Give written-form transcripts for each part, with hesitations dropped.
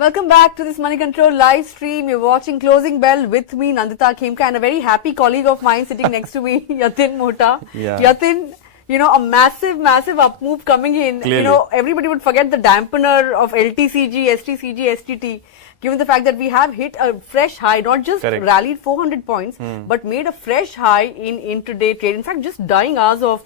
Welcome back to this Moneycontrol live stream. You're watching Closing Bell with me, Nandita, Khemka, and a very happy colleague of mine sitting next to me, Yatin, Mota. Yeah. Yatin, a massive up move coming in. Clearly. Everybody would forget the dampener of LTCG, STCG, STT, given the fact that we have hit a fresh high, not just rallied 400 points, but made a fresh high in intraday trade. In fact, just dying hours of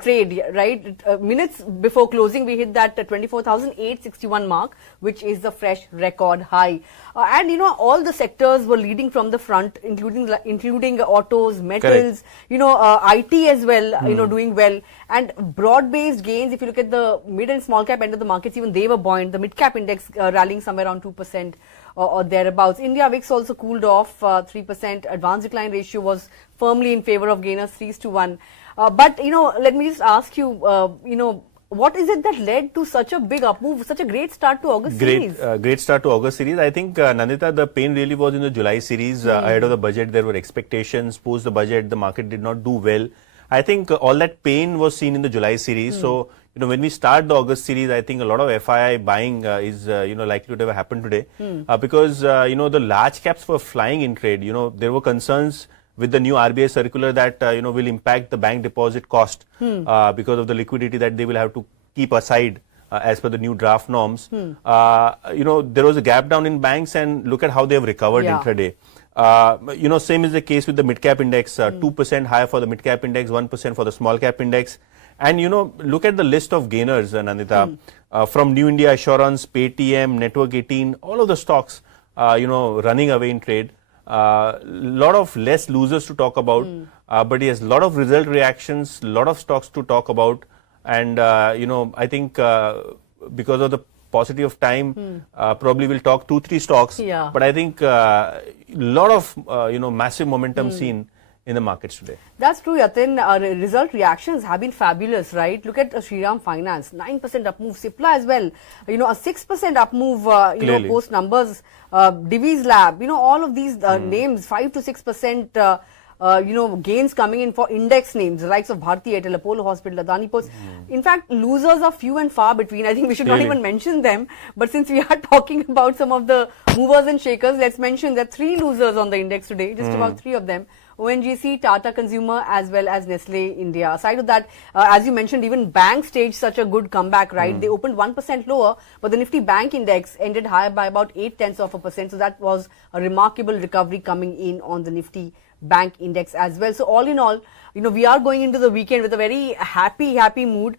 trade, right? Minutes before closing, we hit that 24,861 mark, which is the fresh record high. And all the sectors were leading from the front, including autos, metals, IT as well, doing well. And broad-based gains, if you look at the mid and small cap end of the markets, even they were buoyant. The mid cap index rallying somewhere around 2%. Or thereabouts. India VIX also cooled off 3%. Advanced decline ratio was firmly in favor of gainers, 3:1. But let me just ask you, what is it that led to such a big up move, such a great start to August series? Great start to August series. I think, Nandita, the pain really was in the July series. Ahead of the budget, there were expectations. Post the budget, the market did not do well. I think all that pain was seen in the July series. So, when we start the August series, I think a lot of FII buying is, likely to have happened today. Because, the large caps were flying in trade. There were concerns with the new RBI circular that, will impact the bank deposit cost because of the liquidity that they will have to keep aside as per the new draft norms. There was a gap down in banks, and look at how they have recovered intraday. Same is the case with the mid-cap index, 2% higher for the mid-cap index, 1% for the small-cap index. And, look at the list of gainers, Nandita, from New India Assurance, Paytm, Network 18, all of the stocks, running away in trade. Lot of less losers to talk about, but yes, lot of result reactions, lot of stocks to talk about. And, I think because of the paucity of time, probably we'll talk 2-3 stocks. Yeah. But I think lot of, massive momentum seen in the markets today. That's true, Yatin. Result reactions have been fabulous, right? Look at Shriram Finance, 9% up move. Cipla as well, a 6% up move, post numbers. Divi's Lab, all of these names, 5 to 6%, gains coming in for index names, the likes of Bharti Airtel, Apollo Hospital, Adani Post. In fact, losers are few and far between. I think we should not even mention them. But since we are talking about some of the movers and shakers, let's mention that 3 losers on the index today, just about 3 of them. ONGC, Tata Consumer, as well as Nestle India. Aside of that, as you mentioned, even banks staged such a good comeback, right? They opened 1% lower, but the Nifty Bank Index ended higher by about 0.8%. So that was a remarkable recovery coming in on the Nifty Bank Index as well. So all in all, we are going into the weekend with a very happy mood,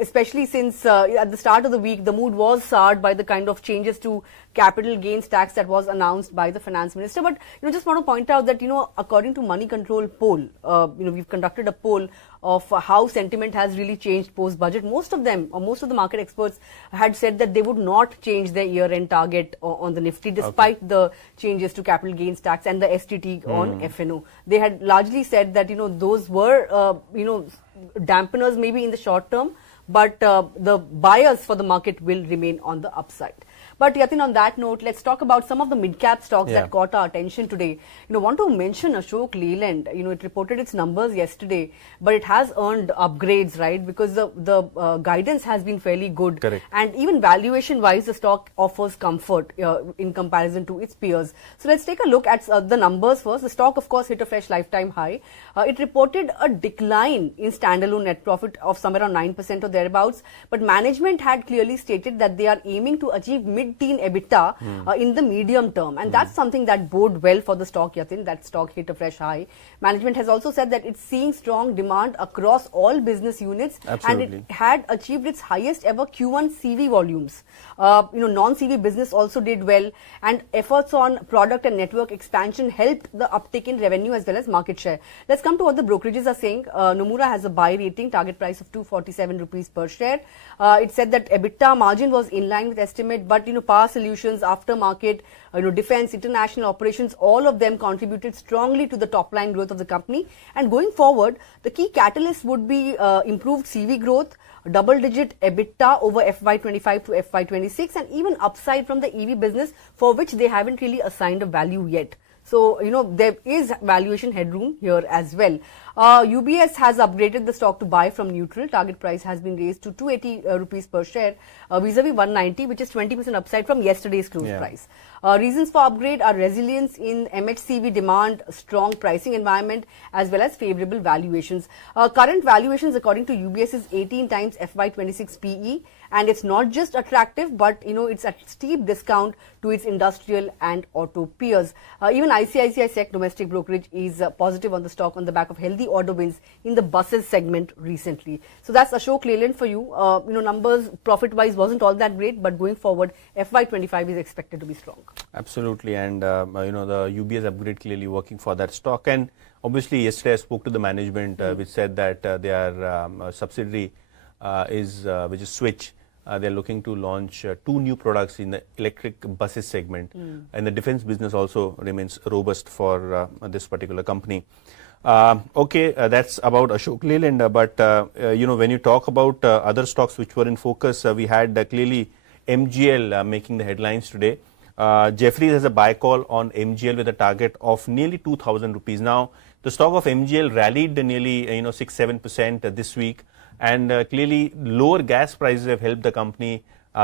especially since at the start of the week, the mood was soured by the kind of changes to capital gains tax that was announced by the finance minister. But, just want to point out that, according to Moneycontrol poll, we've conducted a poll of how sentiment has really changed post-budget. Most of them, or most of the market experts had said that they would not change their year-end target on the Nifty despite the changes to capital gains tax and the STT on FNO. They had largely said that, those were, dampeners maybe in the short term, but the buyers for the market will remain on the upside. But Yatin, on that note, let's talk about some of the mid-cap stocks that caught our attention today. Want to mention Ashok Leyland. It reported its numbers yesterday, but it has earned upgrades, right? Because the guidance has been fairly good. Correct. And even valuation-wise, the stock offers comfort in comparison to its peers. So let's take a look at the numbers first. The stock, of course, hit a fresh lifetime high. It reported a decline in standalone net profit of somewhere around 9% or thereabouts. But management had clearly stated that they are aiming to achieve mid-teen EBITDA in the medium term. And that's something that bode well for the stock, Yatin. That stock hit a fresh high. Management has also said that it's seeing strong demand across all business units. Absolutely. And it had achieved its highest ever Q1 CV volumes. Non-CV business also did well. And efforts on product and network expansion helped the uptick in revenue as well as market share. Let's come to what the brokerages are saying. Nomura has a buy rating, target price of 247 rupees per share. It said that EBITDA margin was in line with estimate, but Power Solutions, aftermarket, defense, international operations, all of them contributed strongly to the top line growth of the company. And going forward, the key catalyst would be improved CV growth, double-digit EBITDA over FY25 to FY26, and even upside from the EV business, for which they haven't really assigned a value yet. So, there is valuation headroom here as well. UBS has upgraded the stock to buy from neutral. Target price has been raised to 280 rupees per share, vis-a-vis 190, which is 20% upside from yesterday's close price. Reasons for upgrade are resilience in MHCV demand, strong pricing environment, as well as favorable valuations. Current valuations, according to UBS, is 18 times FY26 PE, and it's not just attractive, but it's at steep discount to its industrial and auto peers. Even ICICI Sec domestic brokerage is positive on the stock on the back of healthy order wins in the buses segment recently. So that's Ashok Leyland for you. Numbers profit-wise wasn't all that great, but going forward, FY25 is expected to be strong. Absolutely, and the UBS upgrade clearly working for that stock. And obviously, yesterday I spoke to the management, which said that their subsidiary which is Switch. They're looking to launch 2 new products in the electric buses segment, and the defense business also remains robust for this particular company. That's about Ashok Leyland. But when you talk about other stocks which were in focus, we had clearly MGL making the headlines today. Jefferies has a buy call on MGL with a target of nearly 2,000 rupees. Now, the stock of MGL rallied nearly 6-7% this week, and clearly lower gas prices have helped the company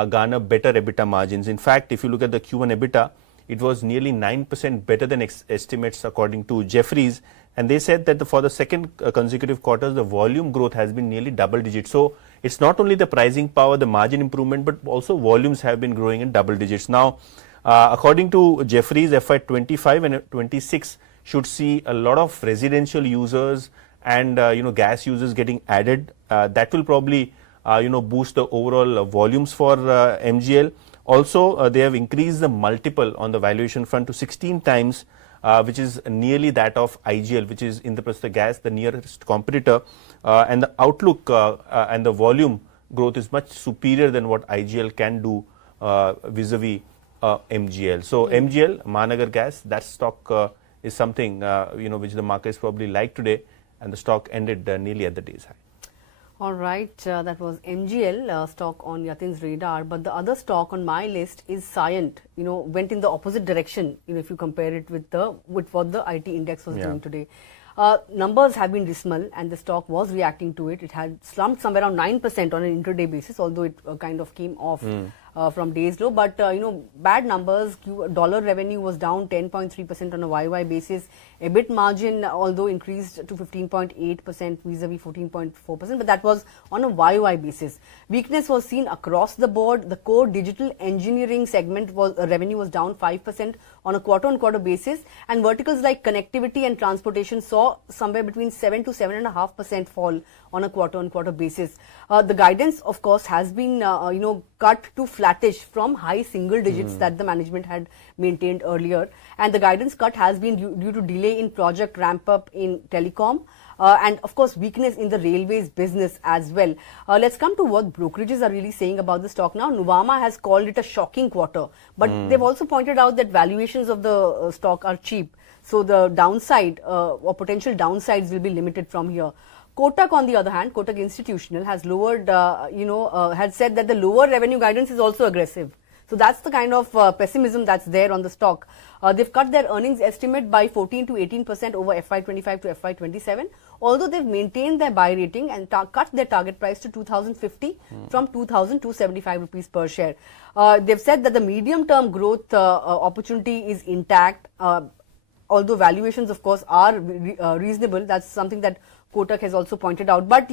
garner better EBITDA margins. In fact, if you look at the Q1 EBITDA, it was nearly 9% better than estimates according to Jefferies, and they said that for the second consecutive quarters, the volume growth has been nearly double digits. So it's not only the pricing power, the margin improvement, but also volumes have been growing in double digits. Now, according to Jefferies, FY25 and 26 should see a lot of residential users and gas users getting added. That will probably boost the overall volumes for MGL. Also, they have increased the multiple on the valuation front to 16 times, which is nearly that of IGL, which is in the process of gas, the nearest competitor. And the outlook and the volume growth is much superior than what IGL can do vis-a-vis MGL. So MGL, Mahanagar Gas, that stock is something which the market is probably like today, and the stock ended nearly at the day's high. All right, that was MGL stock on Yatin's radar. But the other stock on my list is CYIENT. Went in the opposite direction. If you compare it with what the IT index was doing today. Numbers have been dismal, and the stock was reacting to it. It had slumped somewhere around 9% on an intraday basis, although it kind of came off from day's low. But bad numbers. Dollar revenue was down 10.3% on a YY basis. EBIT margin, although increased to 15.8% vis-a-vis 14.4%, but that was on a YY basis. Weakness was seen across the board. The core digital engineering segment revenue was down 5% on a quarter-on-quarter basis, and verticals like connectivity and transportation saw somewhere between 7 to 7.5% fall on a quarter-on-quarter basis. The guidance, of course, has been cut to flattish from high single digits that the management had maintained earlier, and the guidance cut has been due to delay in project ramp-up in telecom. And of course weakness in the railways business as well. Let's come to what brokerages are really saying about the stock now. Nuvama has called it a shocking quarter, but they've also pointed out that valuations of the stock are cheap. So the downside or potential downsides will be limited from here. Kotak, on the other hand, Kotak Institutional has lowered, had said that the lower revenue guidance is also aggressive. So that's the kind of pessimism that's there on the stock. They've cut their earnings estimate by 14 to 18% over FY25 to FY27, although they've maintained their buy rating and cut their target price to 2,050 from 2,275 rupees per share. They've said that the medium-term growth opportunity is intact, although valuations, of course, are reasonable. That's something that Kotak has also pointed out. But,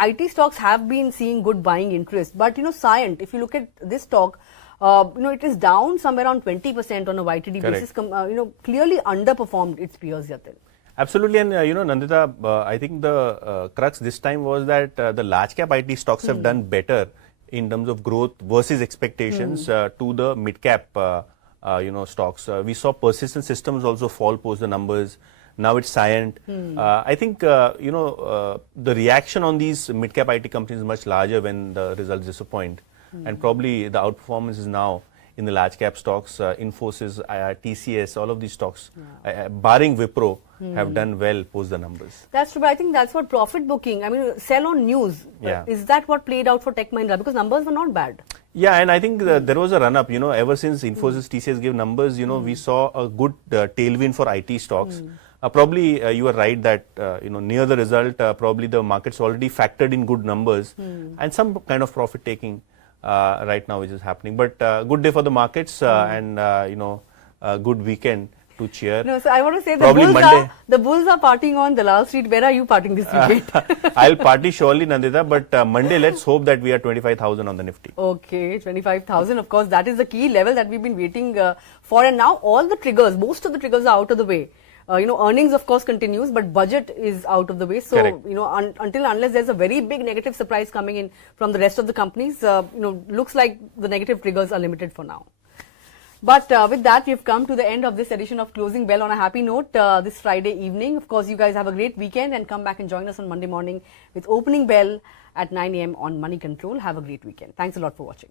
IT stocks have been seeing good buying interest. But, CYIENT, if you look at this stock, it is down somewhere around 20% on a YTD basis, clearly underperformed its peers, Yatin. Absolutely, and Nandita, I think the crux this time was that the large cap IT stocks have done better in terms of growth versus expectations to the mid cap stocks. We saw Persistent Systems also fall post the numbers. Now it's CYIENT. I think the reaction on these mid cap IT companies is much larger when the results disappoint, and probably the outperformance is now in the large cap stocks. Infosys, TCS, all of these stocks, barring Wipro, have done well post the numbers. That's true, but I think that's what profit booking, sell on news. Is that what played out for Tech Mahindra? Because numbers were not bad. Yeah, and I think there was a run up, ever since Infosys, TCS gave numbers, we saw a good tailwind for IT stocks. probably you are right that near the result, probably the market's already factored in good numbers and some kind of profit taking right now which is happening. But good day for the markets and a good weekend to cheer. No, so I want to say probably the bulls are partying on Dalal Street. Where are you partying this weekend? I'll party surely, Nandita, but Monday let's hope that we are 25,000 on the Nifty. Okay, 25,000. Of course, that is the key level that we've been waiting for, and now all the triggers, most of the triggers are out of the way. Earnings of course continues, but budget is out of the way. So, correct. Unless there's a very big negative surprise coming in from the rest of the companies, looks like the negative triggers are limited for now. But with that, we've come to the end of this edition of Closing Bell on a happy note this Friday evening. Of course, you guys have a great weekend and come back and join us on Monday morning with Opening Bell at 9 a.m. on Moneycontrol. Have a great weekend. Thanks a lot for watching.